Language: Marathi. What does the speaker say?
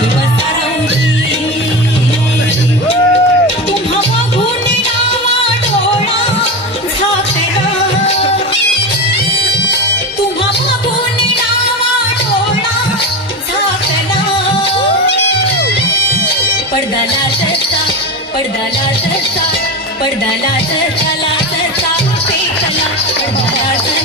दिवस राहुली तुम्हा बघून नावा डोळा झाकला तुम्हा बघून नावा डोळा झाकला पडदा लाजता पडदा लाजता पडदा लाजता लाजता फेकला पडदा लाजता